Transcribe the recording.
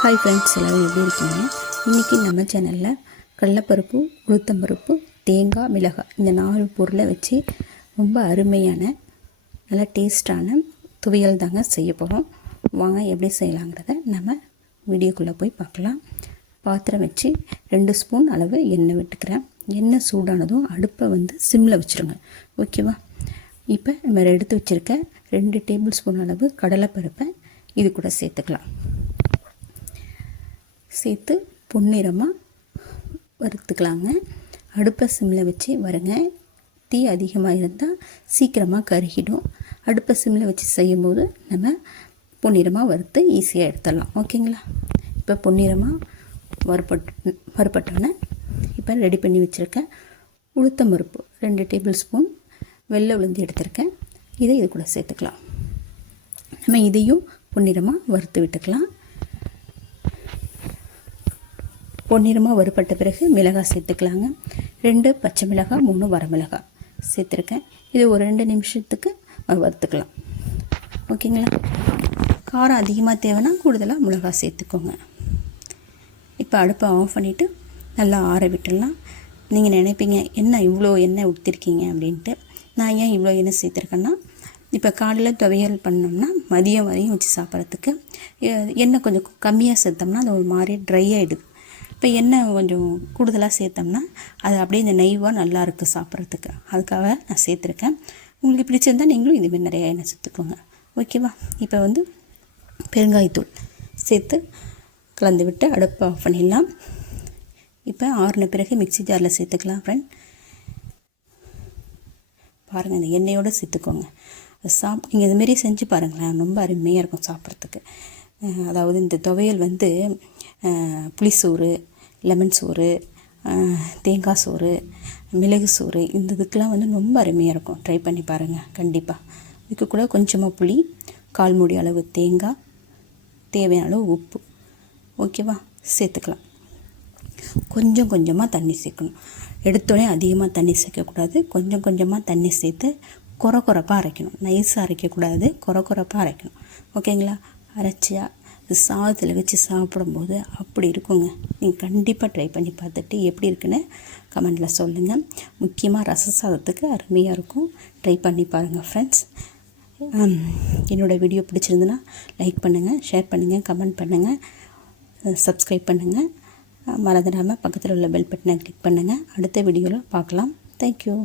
Hi friends எல்லோரும் எப்படி இருக்கீங்க? இன்றைக்கி நம்ம சேனலில் கடலப்பருப்பு உளுத்தம்பருப்பு தேங்காய் மிளகாய் இந்த நாலு பொருளை வச்சு ரொம்ப அருமையான நல்ல டேஸ்டான துவையல் தாங்க செய்ய போகிறோம் வாங்க எப்படி செய்யலாங்கிறத நம்ம வீடியோக்குள்ளே போய் பார்க்கலாம். பாத்திரம் வச்சு ரெண்டு ஸ்பூன் அளவு எண்ணெய் விட்டுக்கிறேன். எண்ணெய் சூடானதும் அடுப்பை வந்து சிம்மில் வச்சுருங்க. ஓகேவா இப்போ நம்ம எடுத்து வச்சுருக்க ரெண்டு டேபிள் ஸ்பூன் அளவு கடலைப்பருப்பை இது கூட சேர்த்துக்கலாம். சேர்த்து பொன்னிறமாக வறுத்துக்கலாங்க. அடுப்பை சிம்மில் வச்சு வருங்க தீ அதிகமாக இருந்தால் சீக்கிரமாக கருகிடும். அடுப்பை சிம்மில் வச்சு செய்யும்போது நம்ம பொன்னிறமாக வறுத்து ஈஸியாக எடுத்துடலாம். ஓகேங்களா? இப்போ பொன்னிறமாக வறுபட்டு வறுபட்டோன்னே இப்போ ரெடி பண்ணி வச்சுருக்கேன் உளுத்தம் பருப்பு ரெண்டு டேபிள் ஸ்பூன் வெள்ளை உளுந்து எடுத்திருக்கேன். இதை இது கூட சேர்த்துக்கலாம். நம்ம இதையும் பொன்னிறமாக வறுத்து விட்டுக்கலாம். பொன்னிறமாக வறுபட்ட பிறகு மிளகாய் சேர்த்துக்கலாங்க. ரெண்டு பச்சை மிளகாய் மூணு வரமிளகாய் சேர்த்துருக்கேன். இது ஒரு ரெண்டு நிமிஷத்துக்கு வறுத்துக்கலாம். ஓகேங்களா? காரம் அதிகமாக தேவைன்னா கூடுதலாக மிளகாய் சேர்த்துக்கோங்க. இப்போ அடுப்பை ஆஃப் பண்ணிவிட்டு நல்லா ஆற விட்டுடலாம். நீங்கள் நினைப்பீங்க என்ன இவ்வளோ எண்ணெய் ஊற்றிருக்கீங்க அப்படின்ட்டு. நான் ஏன் இவ்வளோ எண்ணெய் சேர்த்துருக்கேன்னா இப்போ காலையில் துவையல் பண்ணோம்னா மதியம் வரையும் வச்சு சாப்பிட்றதுக்கு எண்ணெய் கொஞ்சம் கம்மியாக சேர்த்தோம்னா அது ஒரு மாதிரி ட்ரை ஆகிடுது இப்போ எண்ணெய் கொஞ்சம் கூடுதலாக சேர்த்தோம்னா அது அப்படியே இந்த நெய்வாக நல்லா இருக்குது சாப்பிட்றதுக்கு. அதுக்காக நான் சேர்த்துருக்கேன். உங்களுக்கு பிடிச்சிருந்தால் நீங்களும் இதுமாரி நிறையா எண்ணெய் சேர்த்துக்கோங்க. ஓகேவா? இப்போ வந்து பெருங்காயத்தூள் சேர்த்து கலந்து விட்டு அடுப்பை ஆஃப் பண்ணிடலாம். இப்போ ஆறுன பிறகு மிக்சி ஜாரில் சேர்த்துக்கலாம் ஃப்ரெண்ட் பாருங்கள் இந்த எண்ணெயோடு சேர்த்துக்கோங்க. சாப் நீங்கள் இதுமாரி செஞ்சு பாருங்களேன். ரொம்ப அருமையாக இருக்கும் சாப்பிட்றதுக்கு. அதாவது இந்த துவையல் வந்து புளிசோறு லெமன் சோறு தேங்காய் சோறு மிளகு சோறு இந்த இதுக்கெலாம் வந்து ரொம்ப அருமையாக இருக்கும். ட்ரை பண்ணி பாருங்கள் கண்டிப்பாக இதுக்கு கூட கொஞ்சமாக புளி கால் மூடி அளவு தேங்காய் தேவையான அளவு உப்பு. ஓகேவா சேர்த்துக்கலாம். கொஞ்சம் கொஞ்சமாக தண்ணி சேர்க்கணும். எடுத்தோடனே அதிகமாக தண்ணி சேர்க்கக்கூடாது. கொஞ்சம் கொஞ்சமாக தண்ணி சேர்த்து குறை குறைப்பாக அரைக்கணும். நைஸாக அரைக்கக்கூடாது. குறை குறைப்பாக அரைக்கணும். ஓகேங்களா அரைச்சியா? சாதத்தில் வச்சு சாப்பிடும்போது அப்படி இருக்குங்க. நீங்கள் கண்டிப்பாக ட்ரை பண்ணி பார்த்துட்டு எப்படி இருக்குன்னு கமெண்டில் சொல்லுங்கள் முக்கியமாக ரச சாதத்துக்கு அருமையாக இருக்கும். ட்ரை பண்ணி பாருங்கள் ஃப்ரெண்ட்ஸ் என்னோடய வீடியோ பிடிச்சிருந்துன்னா லைக் பண்ணுங்கள் ஷேர் பண்ணுங்கள் கமெண்ட் பண்ணுங்கள் சப்ஸ்கிரைப் பண்ணுங்கள் மறந்துடாமல் பக்கத்தில் உள்ள பெல் பட்டனை கிளிக் பண்ணுங்கள் அடுத்த வீடியோவில் பார்க்கலாம். தேங்க்யூ